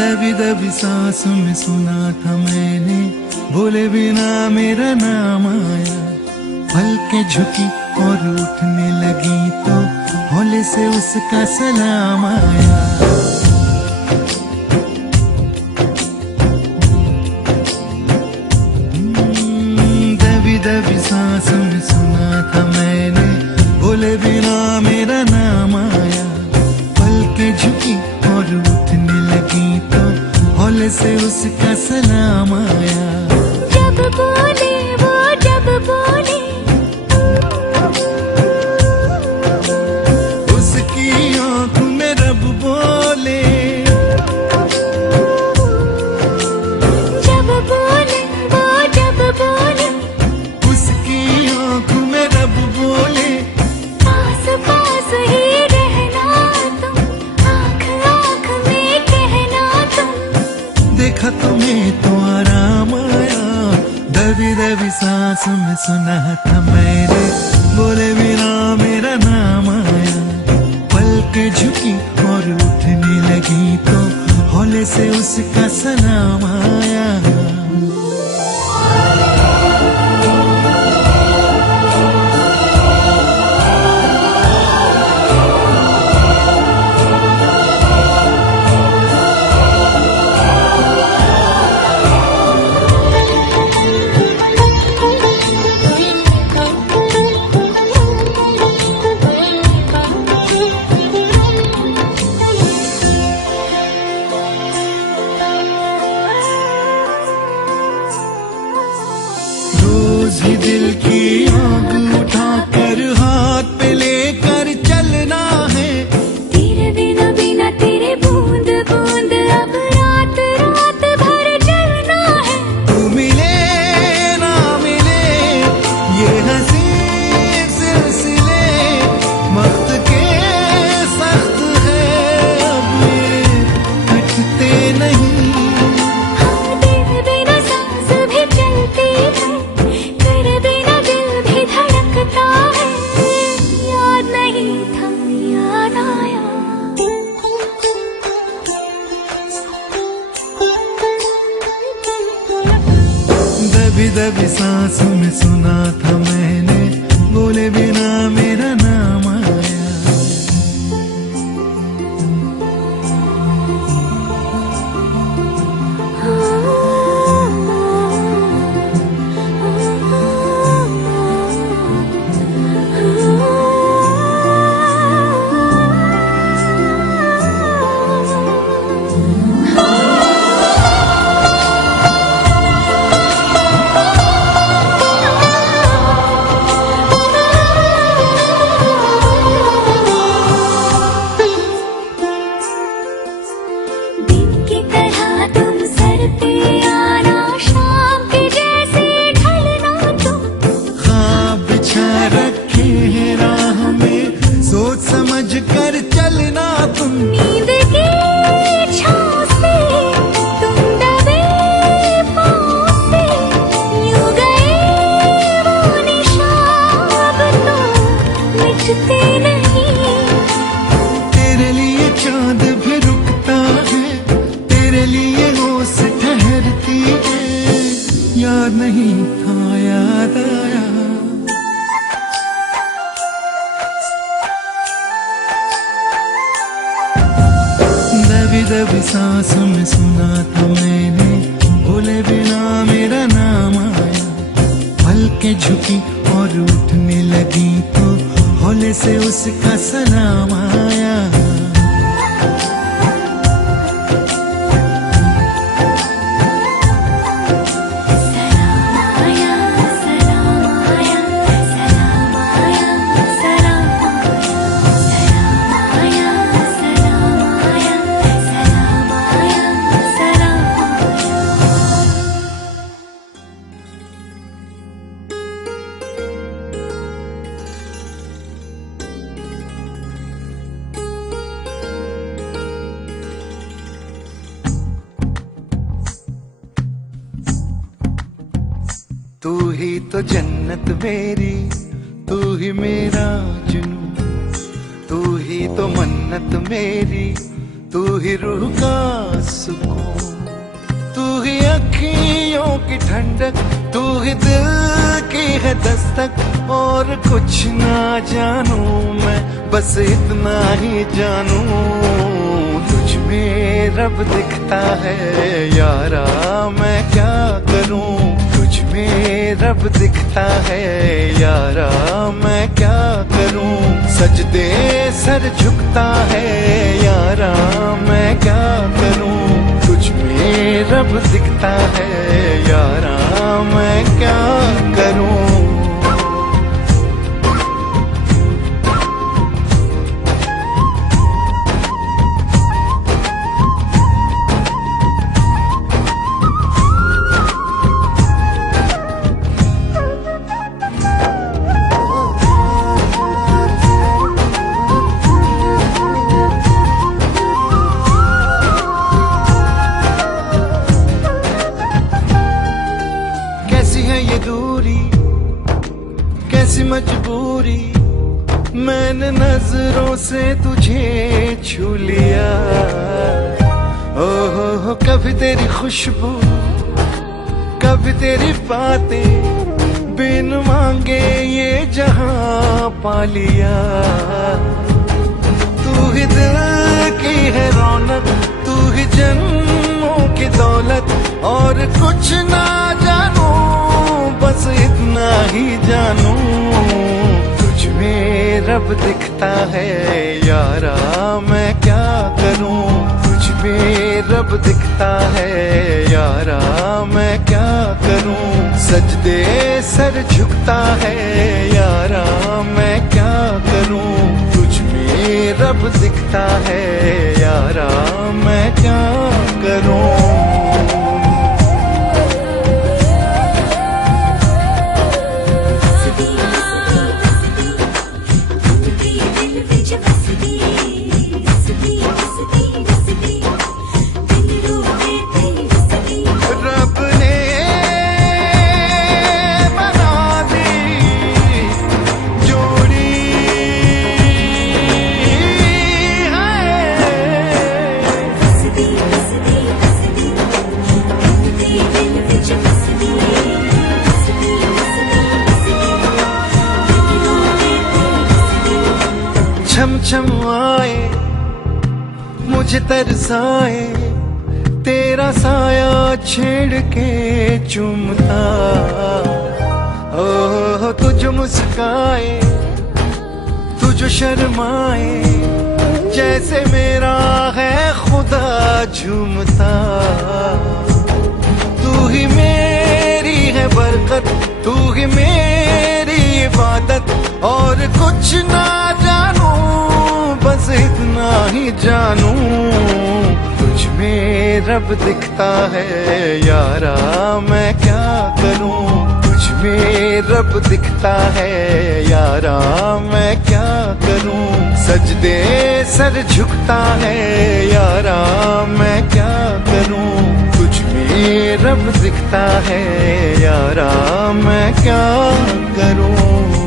दबी दबी सांसों में सुना था मैंने, बोले बिना मेरा नाम आया। पलकें झुकी और उठने लगी तो हौले से उसका सलाम आया। दबी दबी सांसों में सुना था मैंने, बोले बिना मेरा नाम आया। पलकें झुकी और उठने लगी तो हौले से उसका सलाम आया। जब बोले वो जब बोले, उसकी आँख में रब बोले। जब बोले वो जब बोले, उसकी आँख में रब बोले। पास पास ही रहना तुम, आँख आँख में कहना तुम। देखा तुम्हें तो आराम आया। दबी दबी सांस में सुना था मैंने, बोले बिना मेरा नाम आया। पलकें झुकी और उठने लगी तो हौले से उसका सलाम आया। रोज ही दिल की आग उठाकर हाथ पे लेकर चलना है। तेरे बिना बिना तेरे बूंद बूंद अब रात रात भर जलना है। तू मिले ना मिले ये हंसी सिलसिले वक्त के सख्त है, अब ये कटते नहीं। हम तेरे बिना सांस भी चलती है, तेरे बिना दिल भी धड़कता है। याद नहीं था याद आया। दबी दबी सांसों में सुना था मैंने, बोले बिना मेरा नाम आया। दिन की तरह तुम सर पे आना, शाम के जैसे ढलना तुम। ख्वाब बिछा रखे हैं राह में, सोच समझ कर चलना तुम। नींद की छाँव से तुम दबे पाँव से, यूं गए वो निशान अब तो मिटते नहीं। तेरे लिए चांद भी रुकता है, तेरे लिए होश ठहरती है। याद नहीं था याद आया। दबी दबी सांसों में सुना था मैंने, बोले बिना मेरा नाम आया। पलकें झुकी और उठने लगी तो हौले से उसका सलाम आया। सलाम आया, सलाम आया, सलाम आया, सलाम आया, सलाम आया, सलाम आया, सलाम आया। तू ही तो जन्नत मेरी, तू ही मेरा जुनून, तू ही तो मन्नत मेरी, तू ही रूह का सुकून, तू ही अखियों की ठंडक, तू ही दिल की है दस्तक। और कुछ ना जानू मैं, बस इतना ही जानू, तुझ में रब दिखता है यारा, मैं क्या करूं। तुझ में रब दिखता है यारा, मैं क्या करूं। सजदे सर झुकता है यारा, मैं क्या करूं। तुझ में रब दिखता है यारा, मैं क्या करूं। कैसी है ये दूरी, कैसी मजबूरी, मैंने नजरों से तुझे छू लिया। ओहो कभी तेरी खुशबू, कभी तेरी बातें, बिन मांगे ये जहां पा लिया। तू ही दिल की है रौनक, तू ही जन्मों की दौलत। और कुछ ना जानू, बस इतना ही जानू, तुझ में रब दिखता है यारा, मैं क्या करूं। तुझ में रब दिखता है यारा, मैं क्या करूं। सजदे सर झुकता है यारा, मैं क्या करूं। तुझ में रब दिखता है यारा, मैं क्या करूं। छम छम आए मुझे तरसाए, तेरा साया छेड़ के चूमता। ओह तुझ मुस्काए, तुझ शर्माए, जैसे मेरा है खुदा झूमता। तू ही मेरी है बरकत, तू ही मेरी इबादत। और कुछ ना जानू, बस इतना ही जानू, तुझ में रब दिखता है यारा, मैं क्या करूं। तुझ में रब दिखता है यारा, मैं क्या करूं। सजदे सर झुकता है यारा, मैं क्या करूं। तुझ में रब दिखता है यारा, मैं क्या करूं।